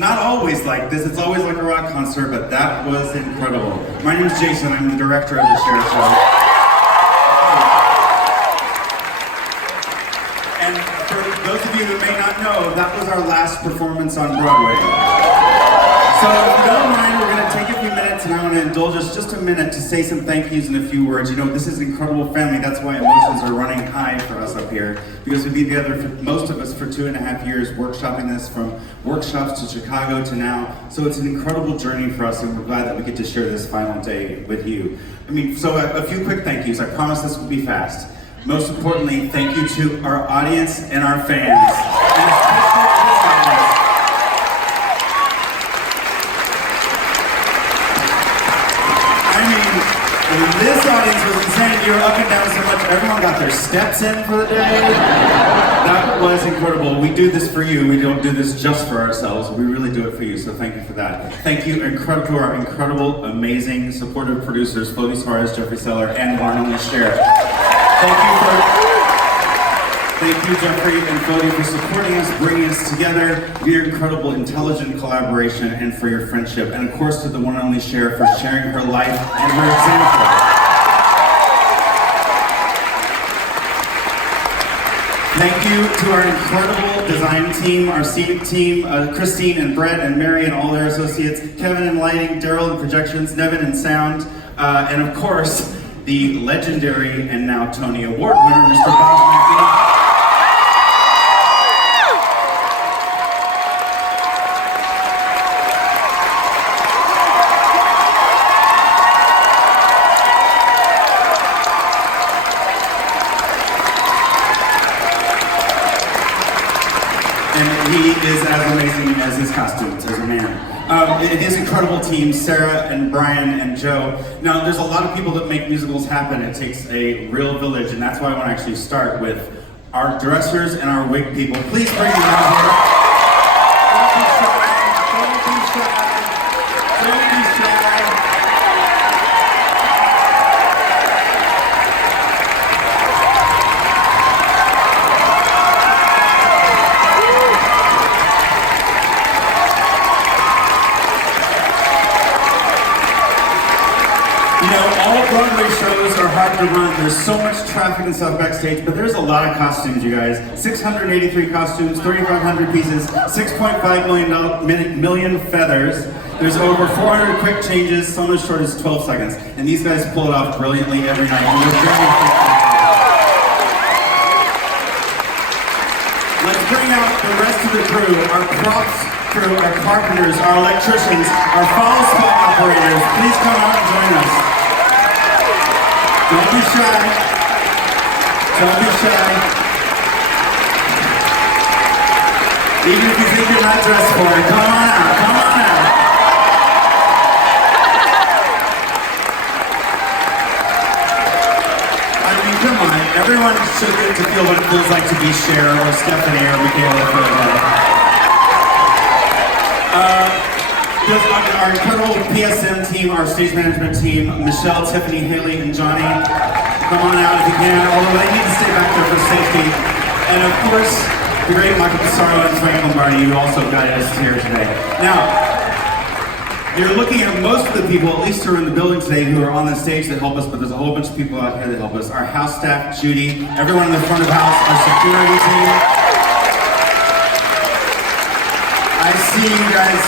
not always like this. It's always like a rock concert, but that was incredible. My name is Jason. I'm the director of the Cher Show. And for those of you who may not know, that was our last performance on Broadway. So if you don't mind, we're going to take a few minutes and I want to indulge us just a minute to say some thank yous and a few words. You know, this is an incredible family. That's why emotions are running high for us up here. Because we've been together, most of us, for 2.5 years, workshopping this from workshops to Chicago to now. So it's an incredible journey for us and we're glad that we get to share this final day with you. I mean, so a few quick thank yous. I promise this will be fast. Most importantly, thank you to our audience and our fans. And especially this audience. I mean, this audience was insane. You were up and down so much. Everyone got their steps in for the day. That was incredible. We do this for you. We don't do this just for ourselves. We really do it for you, so thank you for that. Thank you to our incredible, amazing, supportive producers, Fody Suarez, Jeffrey Seller, and the one and only Cher. Thank you, Jeffrey and Fody, for supporting us, bringing us together, for your incredible, intelligent collaboration, and for your friendship. And of course, to the one and only Cher for sharing her life and her example. Thank you to our incredible design team, our scenic team, Christine and Brett and Mary and all their associates, Kevin in lighting, Daryl in projections, Nevin in sound, and of course, the legendary and now Tony Award winner, Mr. Bob McGee. And he is as amazing as his costumes as a man. His incredible team, Sarah and Brian and Joe. Now, there's a lot of people that make musicals happen. It takes a real village, and that's why I want to actually start with our dressers and our wig people. Please bring them out here. Don't be shy. Don't be shy. Don't be shy. You know, all Broadway shows are hard to run. There's so much traffic and stuff backstage, but there's a lot of costumes, you guys. 683 costumes, 3,500 pieces, 6.5 million feathers. There's over 400 quick changes, some as short as 12 seconds. And these guys pull it off brilliantly every night. And we're very thankful. Let's bring out the rest of the crew, our props crew, our carpenters, our electricians, our follow spot operators. Please come out and join us. Don't be shy. Don't be shy. Even if you think you're not dressed for it, come on out, come on out. I mean, come on, everyone should get to feel what it feels like to be Cher or Stephanie or Michaela for that. Our incredible PSM team, our stage management team, Michelle, Tiffany, Haley, and Johnny. Come on out if you can, although they need to stay back there for safety. And of course, the great Michael Pissarro and Frank Lombardi, who also guided us here today. Now, you're looking at most of the people, at least who are in the building today, who are on the stage that help us, but there's a whole bunch of people out here that help us. Our house staff, Judy, everyone in the front of the house, our security team. I see you guys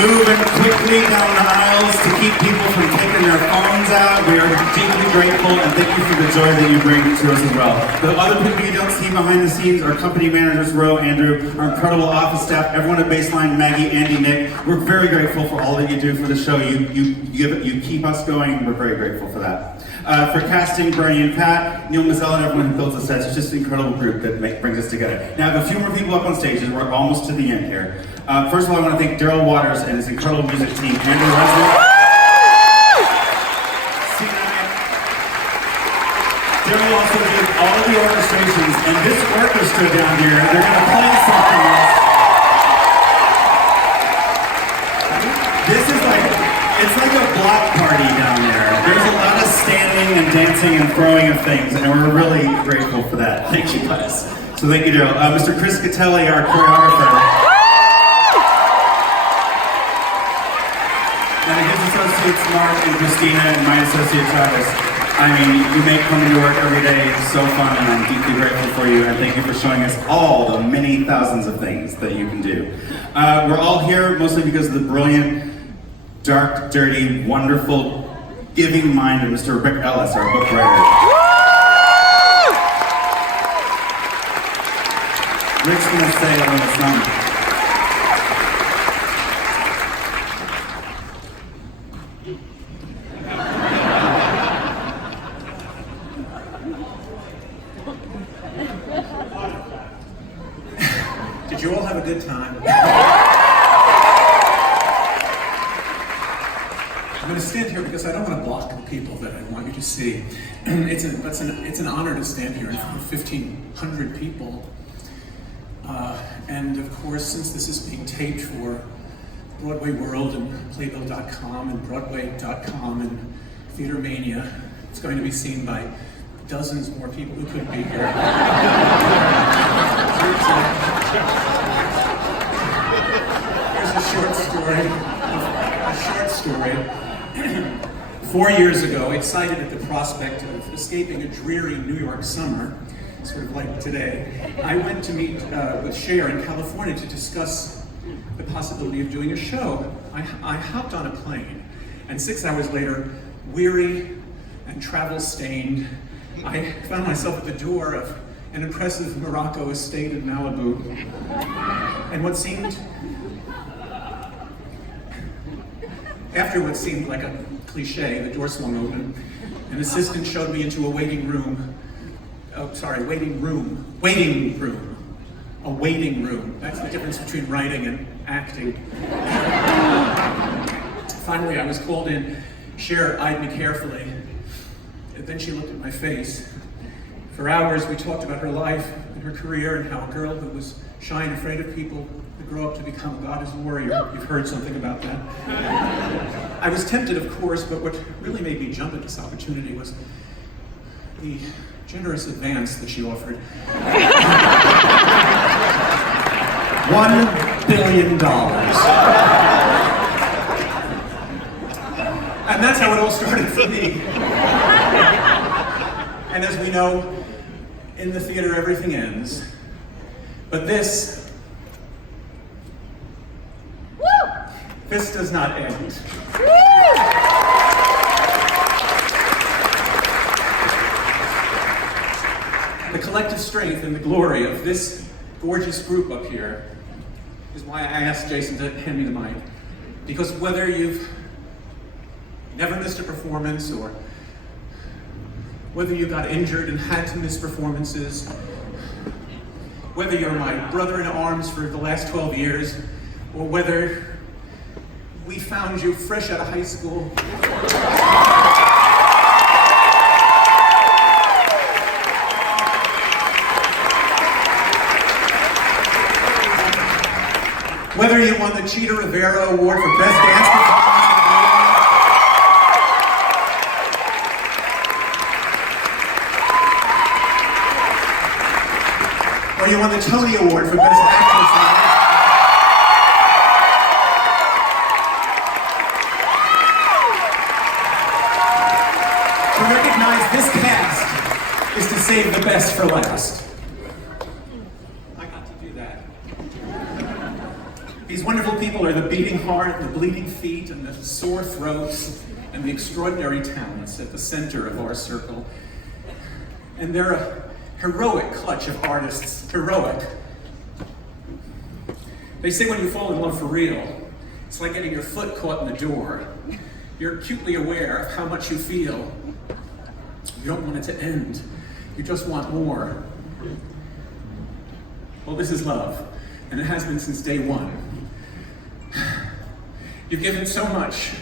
moving quickly down the aisles to keep people from taking their phones out. We are deeply grateful and thank you for the joy that you bring to us as well. The other people you don't see behind the scenes are company managers, Ro, Andrew, our incredible office staff, everyone at Baseline, Maggie, Andy, Nick. We're very grateful for all that you do for the show. You keep us going, and we're very grateful for that. For casting, Bernie and Pat, Neil Mazzella, and everyone who built the sets. It's just an incredible group that brings us together. Now I have a few more people up on stage, and we're almost to the end here. First of all, I want to thank Daryl Waters and his incredible music team, Andrew Leslie. Daryl also did all of the orchestrations, and this orchestra down here, they're going to play something else. This is like, it's like a block party down there. There's a lot of standing and dancing and throwing of things, and we're really grateful for that. Thank you, guys. So thank you, Daryl. Mr. Chris Catelli, our choreographer. associates Mark and Christina and my associate Travis. I mean, you make coming to work every day so fun, and I'm deeply grateful for you, and thank you for showing us all the many thousands of things that you can do. We're all here mostly because of the brilliant, dark, dirty, wonderful, giving mind of Mr. Rick Ellis, our book writer. Rick's gonna say it on the song. Did you all have a good time? I'm going to stand here because I don't want to block the people that I want you to see. It's an honor to stand here in front of 1,500 people. And of course, since this is being taped for Broadway World and Playbill.com and Broadway.com and Theater Mania, it's going to be seen by dozens more people who couldn't be here. Here's a short story. 4 years ago, excited at the prospect of escaping a dreary New York summer, sort of like today, I went to meet with Cher in California to discuss the possibility of doing a show. I hopped on a plane, and 6 hours later, weary and travel-stained, I found myself at the door of an impressive Morocco estate in Malibu. And after what seemed like a cliche, the door swung open. An assistant showed me into a waiting room. A waiting room. That's the difference between writing and acting. Finally, I was called in. Cher eyed me carefully. And then she looked at my face. For hours, we talked about her life and her career and how a girl who was shy and afraid of people would grow up to become a goddess warrior. You've heard something about that. I was tempted, of course, but what really made me jump at this opportunity was the generous advance that she offered. $1 billion. And that's how it all started for me. And as we know, in the theater everything ends. But this does not end. The collective strength and the glory of this gorgeous group up here is why I asked Jason to hand me the mic. Because whether you've never missed a performance, or whether you got injured and had to miss performances, whether you're my brother in arms for the last 12 years, or whether we found you fresh out of high school, whether you won the Cheetah Rivera Award for Best Dance Performance, or you won the Tony Award for Best Actress. To recognize this cast is to save the best for last. I got to do that. These wonderful people are the beating heart, the bleeding feet, and the sore throats, and the extraordinary talents at the center of our circle. And they're a heroic clutch of artists. Heroic. They say when you fall in love for real, it's like getting your foot caught in the door. You're acutely aware of how much you feel. You don't want it to end. You just want more. Well, this is love, and it has been since day one. You've given so much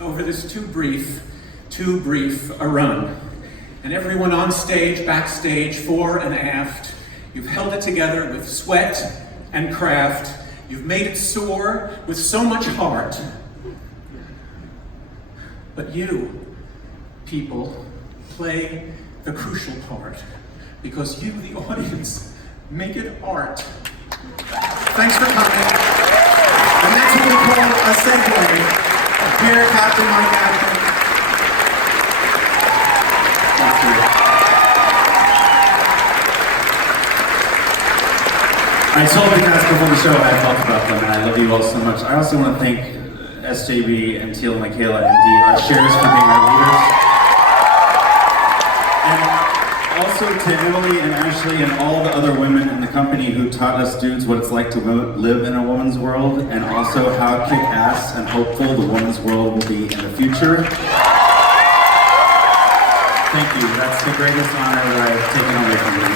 over this too brief a run. And everyone on stage, backstage, fore and aft, you've held it together with sweat and craft. You've made it soar with so much heart. But you, people, play the crucial part, because you, the audience, make it art. Thanks for coming. And that's what we call a segue. Here, Captain, my Captain. Thank you. I told you guys before the show how I felt about them, and I love you all so much. I also want to thank SJB and Teal, Michaela, and Dee, our shares for being our leaders. And also to Emily and Ashley and all the other women in the company who taught us dudes what it's like to live in a woman's world, and also how kick-ass and hopeful the woman's world will be in the future. Thank you. That's the greatest honor that I've taken away from you.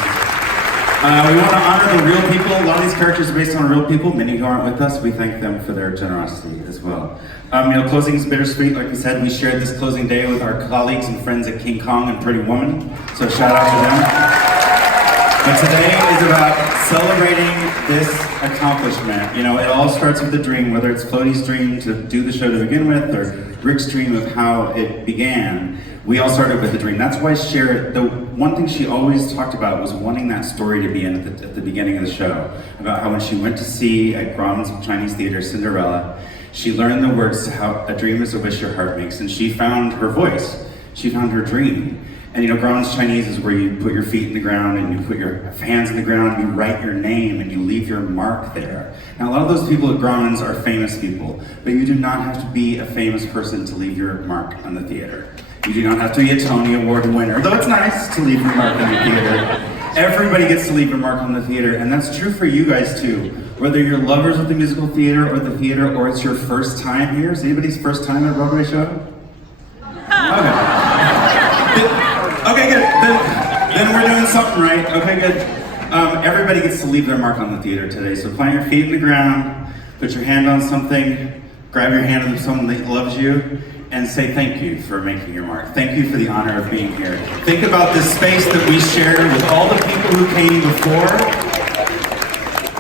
We want to honor the real people. A lot of these characters are based on real people. Many who aren't with us, we thank them for their generosity as well. Closing is bittersweet. Like we said, we shared this closing day with our colleagues and friends at King Kong and Pretty Woman. So shout out to them. But today is about celebrating this accomplishment. It all starts with a dream, whether it's Floaty's dream to do the show to begin with, or Rick's dream of how it began. We all started with a dream. That's why Cher, the one thing she always talked about was wanting that story to be in at the beginning of the show, about how when she went to see at Grauman's Chinese Theater Cinderella, she learned the words to how a dream is a wish your heart makes, and she found her voice. She found her dream. And Grauman's Chinese is where you put your feet in the ground and you put your hands in the ground, you write your name and you leave your mark there. Now a lot of those people at Grauman's are famous people, but you do not have to be a famous person to leave your mark on the theater. You do not have to be a Tony Award winner, though it's nice to leave your mark on the theater. Everybody gets to leave a mark on the theater, and that's true for you guys too. Whether you're lovers of the musical theater or the theater, or it's your first time here. Is anybody's first time at a Broadway show? Okay. Okay, good. Then we're doing something right. Okay, good. Everybody gets to leave their mark on the theater today, so plant your feet in the ground, put your hand on something, grab your hand of someone that loves you, and say thank you for making your mark. Thank you for the honor of being here. Think about this space that we share with all the people who came before,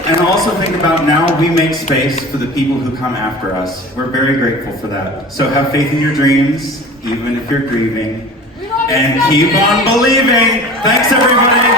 and also think about now we make space for the people who come after us. We're very grateful for that. So have faith in your dreams, even if you're grieving, and keep on believing. Thanks everybody.